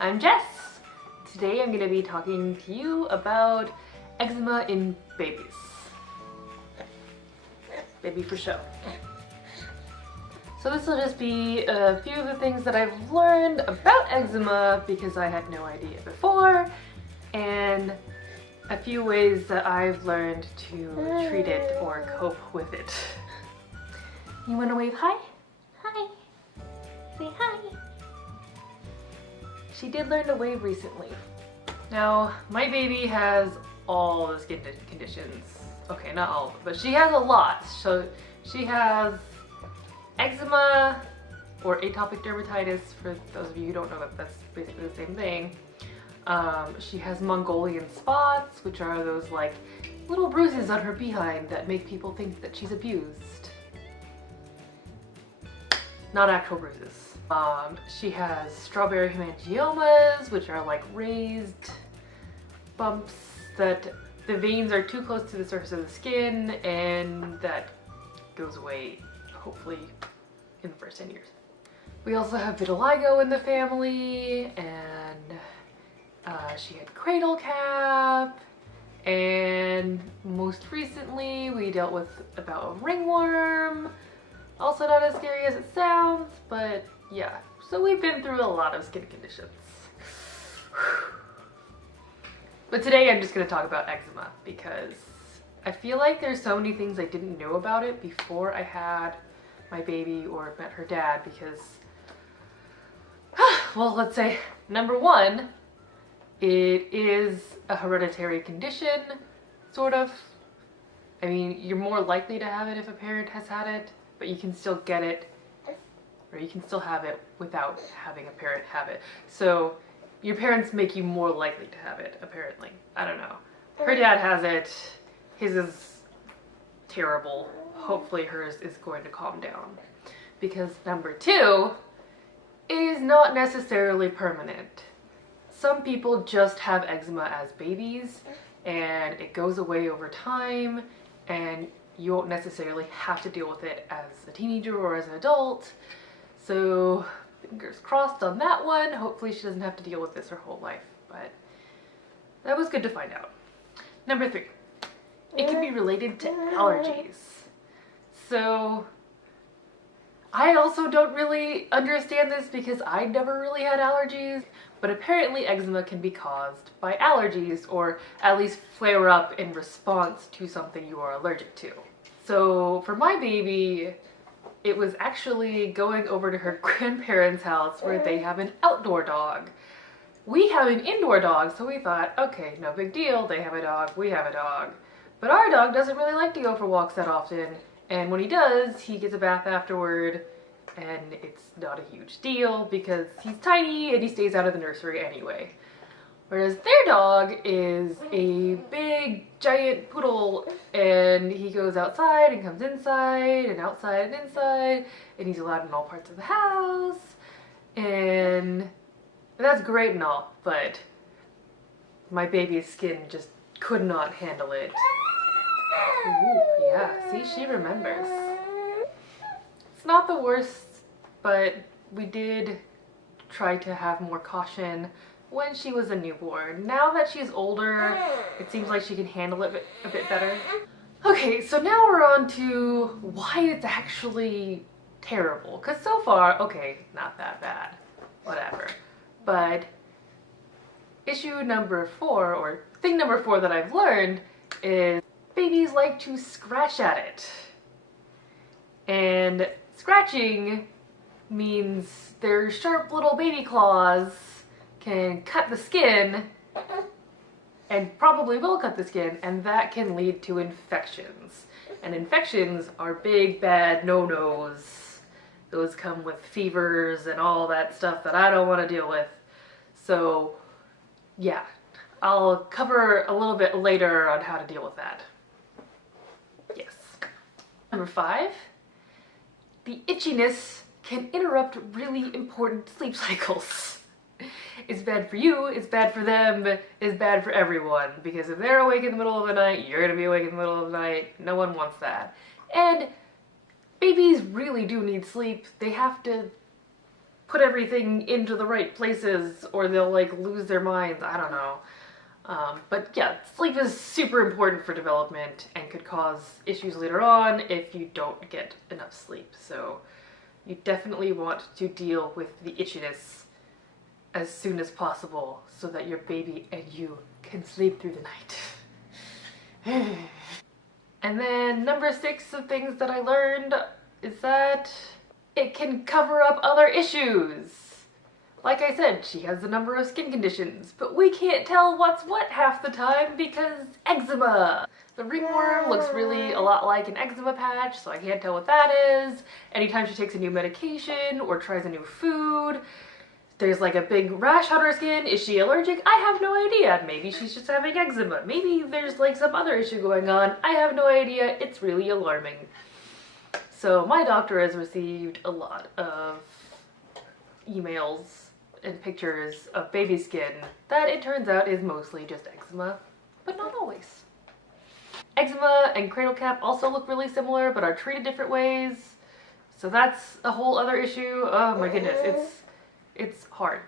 I'm Jess. Today I'm going to be talking to you about eczema in babies. Baby for show. So this will just be a few of the things that I've learned about eczema because I had no idea before, and a few ways that I've learned to treat it or cope with it. You want to wave hi? Hi. Say hi. She did learn to wave recently. Now, my baby has all the skin conditions. Okay, not all of them, but she has a lot. So she has eczema, or atopic dermatitis, for those of you who don't know that that's basically the same thing. She has Mongolian spots, which are those like little bruises on her behind that make people think that she's abused. Not actual bruises. She has strawberry hemangiomas, which are like raised bumps that the veins are too close to the surface of the skin, and that goes away hopefully in the first 10 years. We also have vitiligo in the family, and she had cradle cap, and most recently we dealt with about a ringworm. Also not as scary as it sounds, but yeah. So we've been through a lot of skin conditions. But today I'm just going to talk about eczema because I feel like there's so many things I didn't know about it before I had my baby or met her dad because, well, let's say number one, it is a hereditary condition, sort of. I mean, you're more likely to have it if a parent has had it, but you can still get it, or you can still have it without having a parent have it. So your parents make you more likely to have it, apparently. I don't know. Her dad has it. His is terrible. Hopefully hers is going to calm down. Because number two, it is not necessarily permanent. Some people just have eczema as babies, and it goes away over time, and you won't necessarily have to deal with it as a teenager or as an adult. So fingers crossed on that one. Hopefully she doesn't have to deal with this her whole life, but that was good to find out. Number three, it can be related to allergies. So I also don't really understand this because I never really had allergies, but apparently eczema can be caused by allergies, or at least flare up in response to something you are allergic to. So for my baby, it was actually going over to her grandparents' house where they have an outdoor dog. We have an indoor dog, so we thought, okay, no big deal, they have a dog, we have a dog. But our dog doesn't really like to go for walks that often, and when he does, he gets a bath afterward, and it's not a huge deal because he's tiny and he stays out of the nursery anyway. Whereas their dog is a big, giant poodle, and he goes outside and comes inside and outside and inside, and he's allowed in all parts of the house, and that's great and all, but my baby's skin just could not handle it. Ooh, yeah, see, she remembers. It's not the worst, but we did try to have more caution when she was a newborn. Now that she's older, it seems like she can handle it a bit better. Okay, so now we're on to why it's actually terrible. Because so far, okay, not that bad, whatever. But issue number four, or thing number four that I've learned, is babies like to scratch at it. And scratching means their sharp little baby claws can cut the skin, and probably will cut the skin, and that can lead to infections. And infections are big, bad no-nos. Those come with fevers and all that stuff that I don't want to deal with. So yeah, I'll cover a little bit later on how to deal with that. Yes. Number five, the itchiness can interrupt really important sleep cycles. It's bad for you, it's bad for them, it's bad for everyone, because if they're awake in the middle of the night, you're gonna be awake in the middle of the night. No one wants that. And babies really do need sleep. They have to put everything into the right places or they'll like lose their minds. I don't know. But yeah, sleep is super important for development and could cause issues later on if you don't get enough sleep. So you definitely want to deal with the itchiness as soon as possible so that your baby and you can sleep through the night. And then number 6 of things that I learned is that it can cover up other issues. Like I said, she has a number of skin conditions, but we can't tell what's what half the time because eczema. The ringworm looks really a lot like an eczema patch, so I can't tell what that is. Anytime she takes a new medication or tries a new food, there's like a big rash on her skin. Is she allergic? I have no idea. Maybe she's just having eczema. Maybe there's like some other issue going on. I have no idea. It's really alarming. So my doctor has received a lot of emails and pictures of baby skin that it turns out is mostly just eczema, but not always. Eczema and cradle cap also look really similar but are treated different ways. So that's a whole other issue. Oh my goodness, it's hard.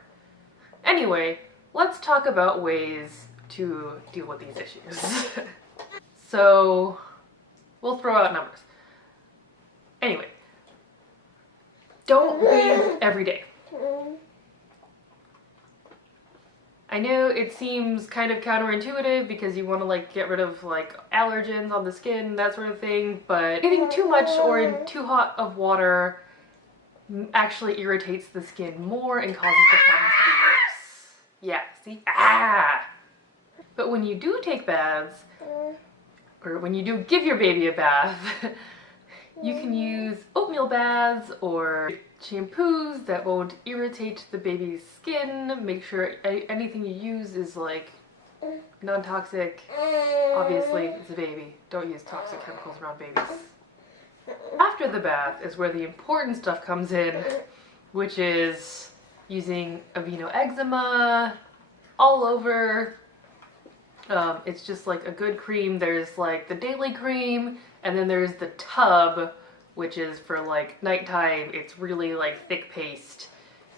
Anyway, let's talk about ways to deal with these issues. So we'll throw out numbers. Anyway, don't bathe every day. I know it seems kind of counterintuitive because you want to like get rid of like allergens on the skin, that sort of thing, but bathing too much or in too hot of water actually irritates the skin more and causes the problems to be worse. Yeah, see? Ah! But when you do take baths, or when you do give your baby a bath, you can use oatmeal baths or shampoos that won't irritate the baby's skin. Make sure anything you use is like non-toxic. Obviously, it's a baby. Don't use toxic chemicals around babies. After the bath is where the important stuff comes in, which is using Aveeno eczema all over. It's just like a good cream. There's like the daily cream, and then there's the tub, which is for like nighttime. It's really like thick paste.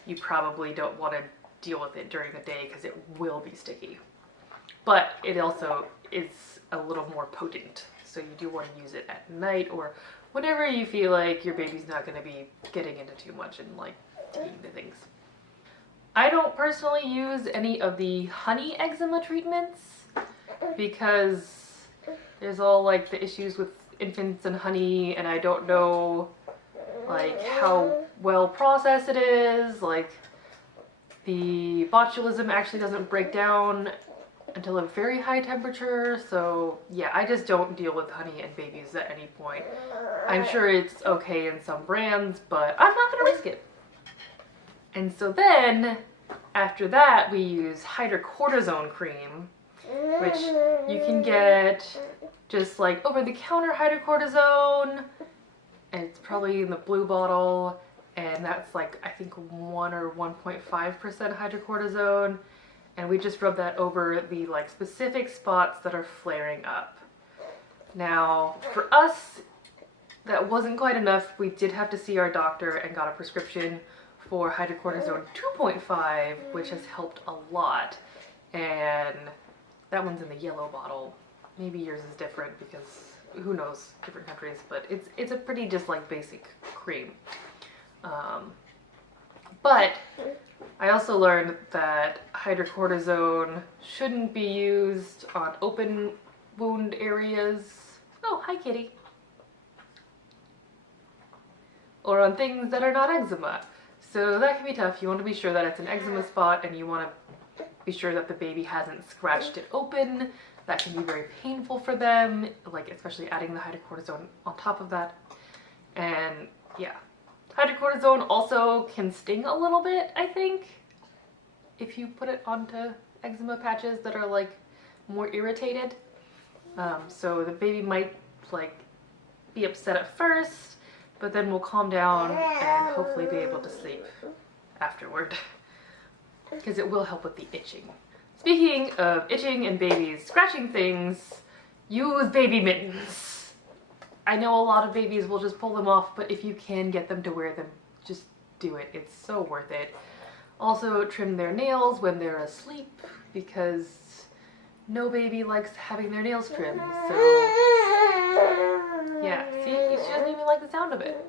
You probably don't want to deal with it during the day because it will be sticky. But it also is a little more potent. So you do want to use it at night or whenever you feel like your baby's not going to be getting into too much and like eating the things. I don't personally use any of the honey eczema treatments because there's all like the issues with infants and honey, and I don't know like how well processed it is. Like the botulism actually doesn't break down until a very high temperature, so yeah, I just don't deal with honey and babies at any point. I'm sure it's okay in some brands, but I'm not gonna risk it. And so then after that we use hydrocortisone cream, which you can get just like over-the-counter hydrocortisone, and it's probably in the blue bottle, and that's like I think 1 or 1.5% hydrocortisone, and we just rub that over the like specific spots that are flaring up. Now for us that wasn't quite enough. We did have to see our doctor and got a prescription for hydrocortisone 2.5, which has helped a lot, and that one's in the yellow bottle. Maybe yours is different because who knows, different countries, but it's a pretty just like basic cream. But I also learned that hydrocortisone shouldn't be used on open wound areas. Oh, hi kitty. Or on things that are not eczema. So that can be tough. You want to be sure that it's an eczema spot, and you want to be sure that the baby hasn't scratched it open. That can be very painful for them, like especially adding the hydrocortisone on top of that. And yeah, hydrocortisone also can sting a little bit, I think, if you put it onto eczema patches that are like more irritated. So the baby might like be upset at first, but then will calm down and hopefully be able to sleep afterward, because it will help with the itching. Speaking of itching and babies scratching things, use baby mittens. I know a lot of babies will just pull them off, but if you can get them to wear them, just do it. It's so worth it. Also, trim their nails when they're asleep because no baby likes having their nails trimmed. So yeah, see, she doesn't even like the sound of it.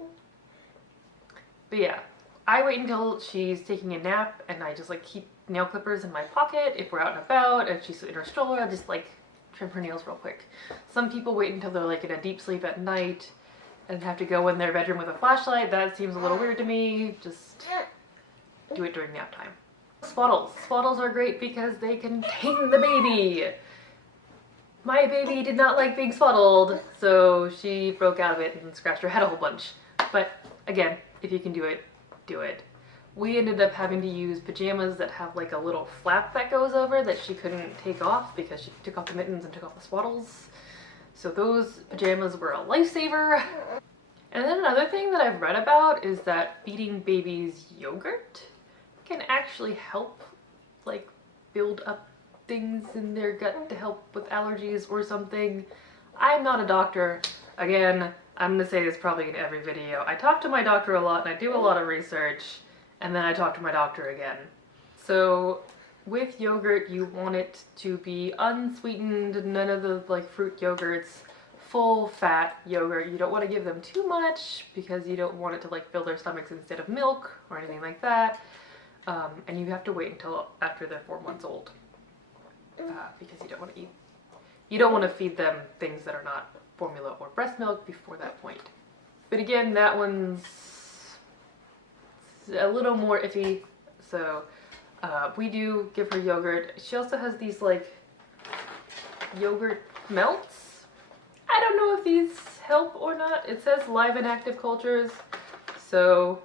But yeah, I wait until she's taking a nap and I just like keep nail clippers in my pocket. If we're out and about and she's in her stroller, I just like trim her nails real quick. Some people wait until they're like in a deep sleep at night and have to go in their bedroom with a flashlight. That seems a little weird to me. Just do it during nap time. Swaddles. Swaddles are great because they contain the baby. My baby did not like being swaddled, so she broke out of it and scratched her head a whole bunch. But again, if you can do it, do it. We ended up having to use pajamas that have like a little flap that goes over that she couldn't take off because she took off the mittens and took off the swaddles. So those pajamas were a lifesaver. And then another thing that I've read about is that feeding babies yogurt can actually help like build up things in their gut to help with allergies or something. I'm not a doctor. Again, I'm gonna say this probably in every video. I talk to my doctor a lot and I do a lot of research and then I talk to my doctor again. So with yogurt, you want it to be unsweetened, none of the like fruit yogurts, full fat yogurt. You don't want to give them too much because you don't want it to like fill their stomachs instead of milk or anything like that. And you have to wait until after they're 4 months old because you don't want to feed them things that are not formula or breast milk before that point. But again, that one's a little more iffy. So we do give her yogurt. She also has these like yogurt melts. I don't know if these help or not. It says live and active cultures, so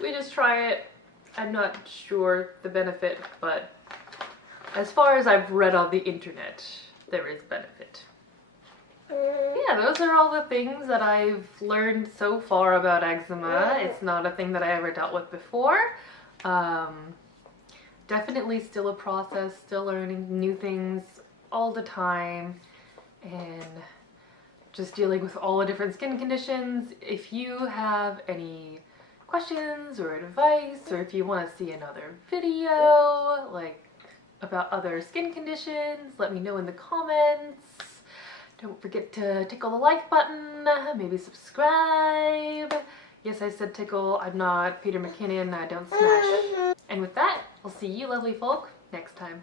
we just try it. I'm not sure the benefit, but as far as I've read on the internet, there is benefit. Yeah, those are all the things that I've learned so far about eczema. It's not a thing that I ever dealt with before. Definitely still a process, still learning new things all the time, and just dealing with all the different skin conditions. If you have any questions or advice, or if you want to see another video like about other skin conditions, let me know in the comments. Don't forget to tickle the like button, maybe subscribe. Yes, I said tickle. I'm not Peter McKinnon. I don't smash. And with that, I'll see you lovely folk next time.